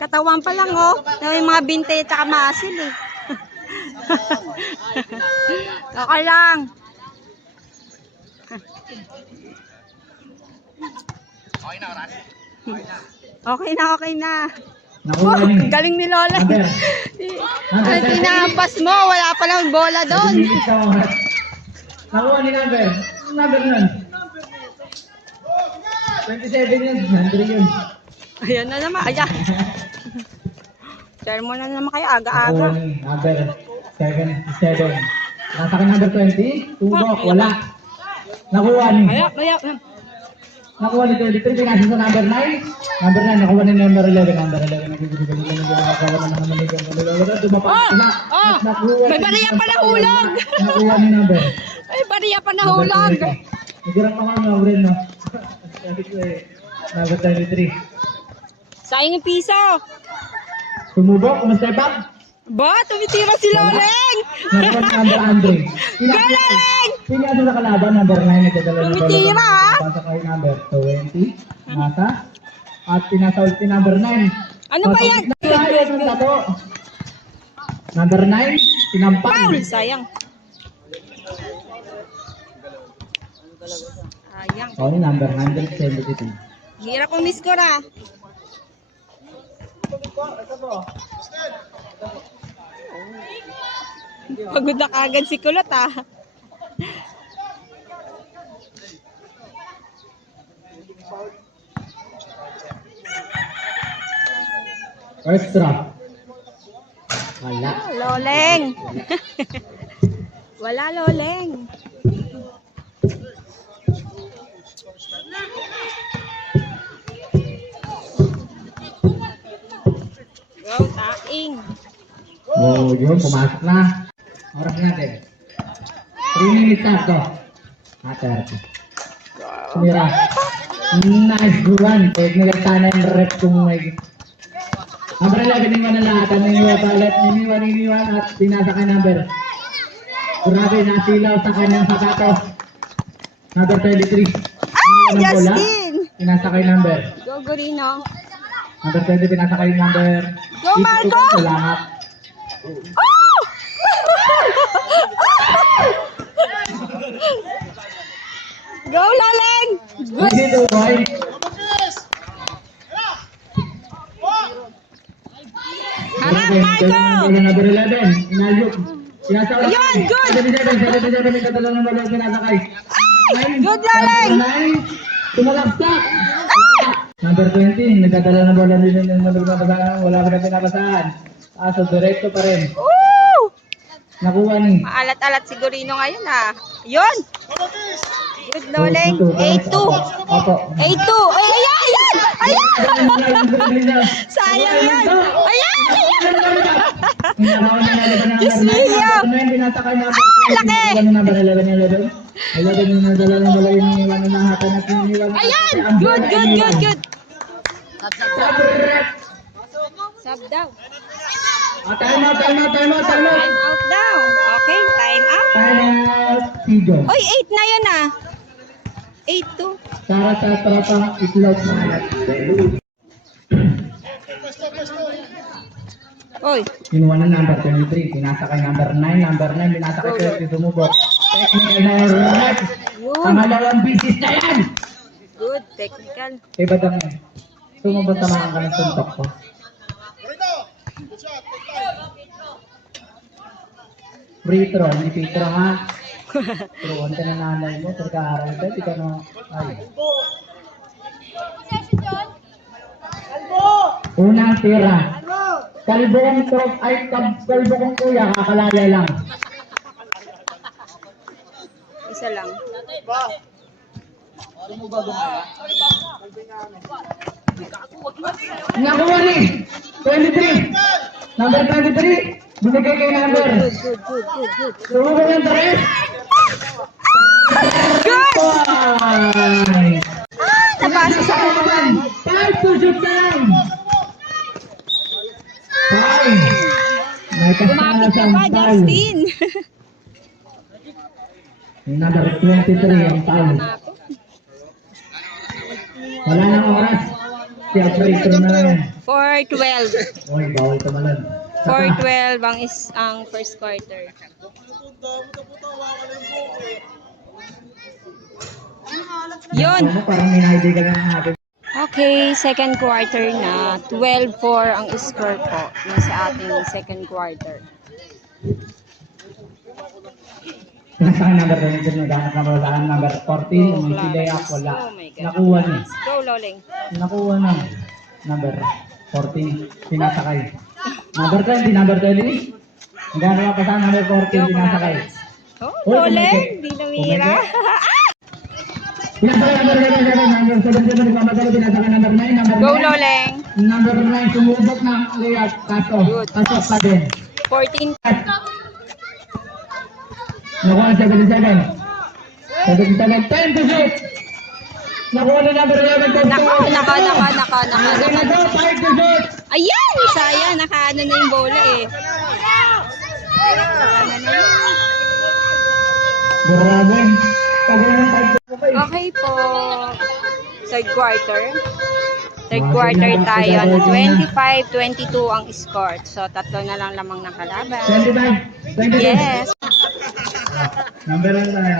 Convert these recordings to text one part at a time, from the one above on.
Katawan pa lang oh. May mga binte at masil eh. Okay lang. Okay na. Oh, galing ni Lola. Ang tinahampas mo, wala pa lang bola doon. Nakuha ni number. Number nun. 27 yun. 100 yun. Ayan na naman. Ayan. Share mo na naman kayo aga-aga. Nakuha ni number 77. Nasa ka number 20. Tubok. Wala. Nakuha ni. Nakuha ni 23. Pinasa sa number 9. Number 9. Nakuha ni number 11. Number 11. May bariya pa na hulog. Nakuha ni number. May bariya pa na hulog. Nagirang pa kami na rin, no? Number 23. Sayang yung piso. Tumubok, kumusta pa? Ba, tumitira si Loleng. Nakuha ni number Andre. Go, Loleng! Pinasa sa kalaban, number 9. Nagdadala ng Tumitira, ha? Pinasa kayo number 20. Nasa. At pinasa ulit si number 9. Ano ba yan? Number 9, tinampang. Foul, sayang. Sayang. Oh, number 172. Hirap umiskor ah. Pagod na kagad si Kulot ah. Extra. Wala. Loleng. Wala Loleng. Go, taing. Oh, yun, pumasok na. Oras natin. 3 minutes na ito. Ater. Sumira. Nice run. Pwede nagtana yung rep kung may... Number 11, iniwan na lahat. Iniwan palit. Iniwan at pinasa kay number. Grabe, nasilaw sa kanyang sapatos. Number 23. Justin! Pinasa kay number. Go, Gorino. Number 20, pinasa kay number. Go, Marco! Salamat. Oh! Go, Loleng! Good! Dito, boy. Harap, Marco! Number 11, inayok. Ayun, good! 77, may katalo ng balon pinasakay. Good, Loleng! Tumalaksak! Number 20, nagkatalo ng balon din ng malugbang wala pa na pinapasahan. Aso, direkto pa rin. Woo! Nakuha ni. Maalat-alat si Gorino ngayon ah. Yun! Good, Loleng. 8-2. Opo. 8-2. Ay, ayan! Ayan! Sayang yan! Ayan! Diyos niyo! Laki! Number 11. 11 yung nadala ng wala yung iniwan na nahakan at iniwan. Ayan! Good, good, good, good! Sub daw. Time out. Time out daw. Okay, time out. Time out. Sigo. Oy, 8 na yun ah. 8-2. Para sa tropang itlog na alat. Oy. Kinuha na number 23. Pinasa kay number 9. Number 9. Pinasa kay 30. Sumubok. Technical na red. Pangalawang bisis na yan. Good, technical. Iba daw yan. Sumubok tamahan ka ng suntok ko. Free throw. Hindi free throw ha. Turuan ka na nanay mo. Pagka-aral ka. Di ka na... Ay. Unang tira. Kalbong trop ay kalbong kuya. Kakalaya lang. Isa lang. Nakuha ni 23. Number 23. Binigay kay number. Good. Tumubog ng 3. Good! Ay! Napasa sa naman. 5 to shoot na lang. 5. May Kumapit ka pa, Justin. Number 23 ang foul. Wala nang oras. Siya, free throw na lang yan. 4-12. Uy, bawal tumalon. 4-12 ang first quarter. Yun. Ano, parang minahidi ka lang natin. Okay, second quarter na. 12-4 ang score po sa ating second quarter. Pinasaka number 22, naghanap na wala number 14, Oh, may delay up, wala. Oh my God. Nakuha niya. Go, Loling. Nakuha na. Number 14, pinasakay. Number 20, number 20. Naghanap pa sa number 14, pinasakay. Oh, Loling. Di namira. Pinasakay number 11, number 17, nagmamadalo, pinasakay number 9, number 9. Go, Loling. Number 9, sumubok na layup, kaso. Kaso pa din. 14. Nakuha 77. 77, 10 to shoot. Nakuha na number 11 to Nako. Nako, 5 to shoot. Ayan! Sayang, nakaano na yung bola eh. Grabe. Tagalan 5 to shoot. Okay po. Third quarter. Third quarter tayo. 25-22 ang score. So, tatlo na lang lamang ng kalaban. 25, 22. Yes. Number 1 tayo.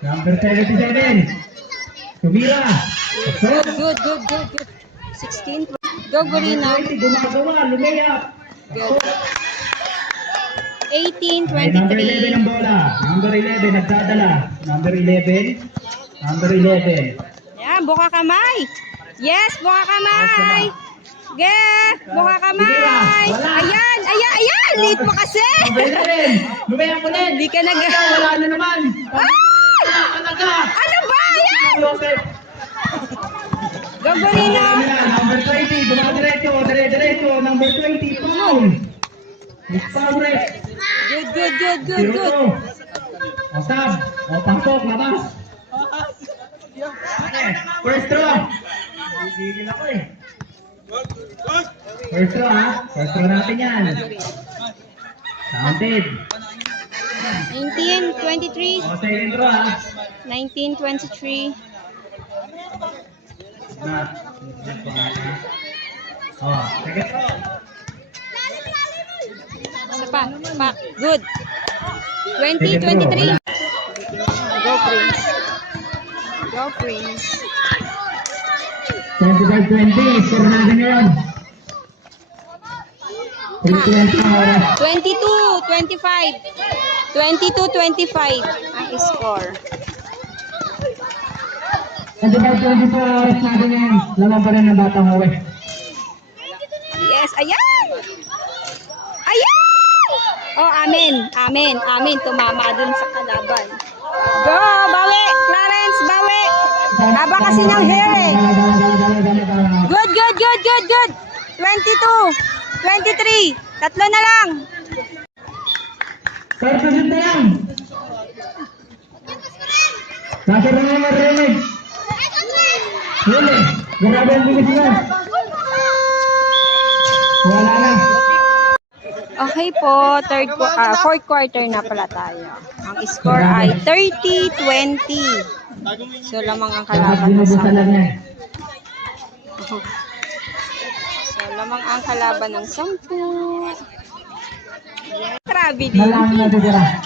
Number 77. Tumira. Shoot. Good. 16. Go, Gorina. Gumagawa, lumayap. Good. Number 11 ang 18-23. bola. Number 11 nagdadala. Number 11. Number 11. Yan, buka kamay. Yes, buka kamay. Buka kamay. Ayan. Late mo kasi. Number 11. Lumayap ulit. Hindi ka nag... Wala na naman. Talaga. Ano ba? Ayan. Joseph. Go, Gorina. Number 20. Dumadiretso. Dire-diretso. Number 20. Foul. Foul break. Good. O sab. O pasok. Labas. First throw. Gigil ako eh. First throw ha. First throw natin yan. Counted. 19-23. O second throw ha. 19-23. O second throw. Isa pa. Good. 20-23. Go, Prince. 25-20. Score natin yun. 3-20 ang oras. 22-25. 22-25 ang score. 25-20 ang oras natin yun. Laman pa rin ng batang uwi. Yes, ayan! Oh, amen. Tumama dun sa kalaban. Go, bawi! Clarence, bawi! Haba kasi ng hair eh. Good. 22, 23. Tatlo na lang. Third position na lang. Nasa rin naman rinig. Huli. Grabe ang bilis na. Wala na. Okay po, fourth quarter na pala tayo. Ang score ay 30-20. So, lamang ang Dapat kalaban ng binubusan lang yan. 10. So, lamang ang kalaban ng 10. Grabe din. Malang natitira.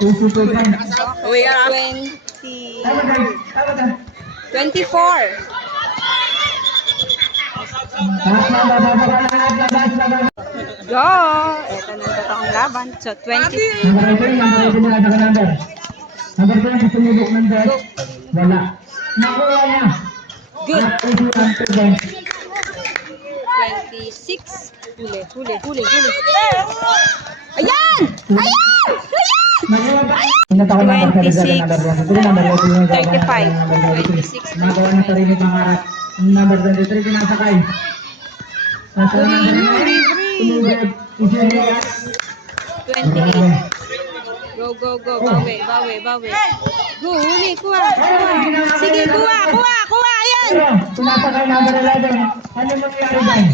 Tusutukan. We are 24. Go! Ito na ang totoong laban. So, 20. Number 20, sumubok ng dot. Wala. Nakuha niya. Good. 26. 26. Huli. Ayan! Nakuha ba? Pinatawa na ang pagkakasal number 23. 35. 26. Nagawa na sarili pangarap. Number 23, pinasakay. Nasa number 9. Sumubok. 28. Go. Bawi. Go, huli. Kuha. Sige, kuha. Ayan. Pero, pinasakay number 11. Ano mangyari dyan?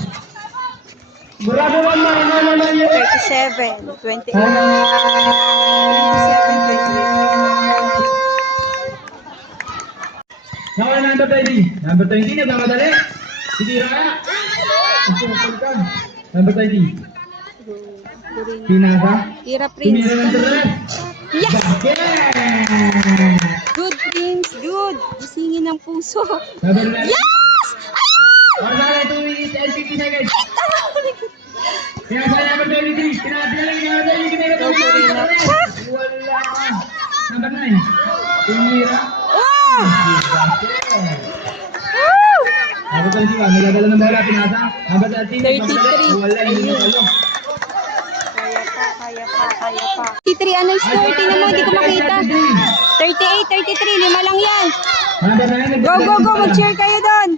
Grabe naman yun. 37. 28. 27, 28. 20. Number 20, nagmamadali. Titira ka. Ipupul ka. Number 20. Pinasa. Ira Prince. Tumira ng 3. Yes! Basket! Good Prince, good. Gisingin ng puso. Number 11. Yes! Ayun! Or na 2 minutes and 50 seconds. Tama! Pinasa number 23. Pinapila number 23. Wala ka. Number 9. Tumira. Oh! Basket! Woo! Number 21, nagdadala ng bola, pinasa. Number 13, 33. wala, hindi na kayo. Kaya pa. 33, ano yung score? Tingnan mo, hindi ko makita. 38, 33, lima lang yan. Number 9, Go, go, go, mag-cheer kayo doon.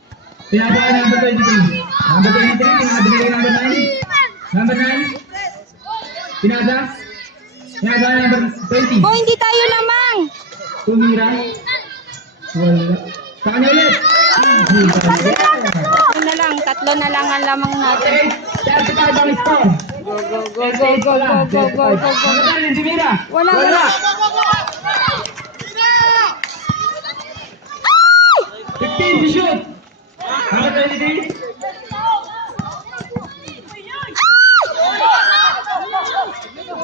pinasa ka number 23. Number 23, pinabili ka number 9. Number 9, pinasa. Pinasa ka number 20. Oh, hindi tayo lamang. Tumira. Wala. Sa kanya ulit. Tatlo na lang ang lamang natin. Okay, 35 ang score. Go, go, go, go, go, go, go, go, go, go. Number 9, Tumira. Wala, wala. 15 to shoot. Number 23.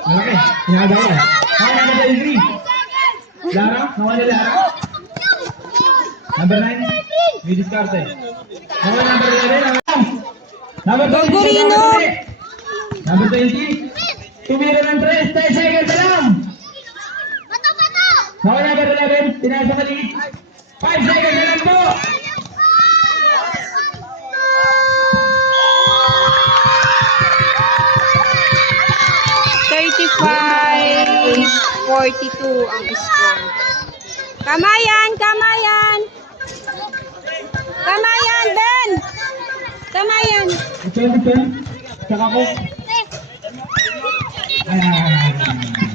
Malaki. Pinagawa yan. Hawa number 23. Lara. Hawa ni Lara. Number 9. May diskarte. Hawa number 11. Number 20. Gogorino. Number 20. Tumira ng 3. 10 seconds na lang. Hawa number 11. Pinasa ka lead. 5 seconds na lang po. Thirty-five, 42 ang score. Kamayan, kamayan. Kamayan, Ben. Kamayan. Ito. Saka ko. Ay.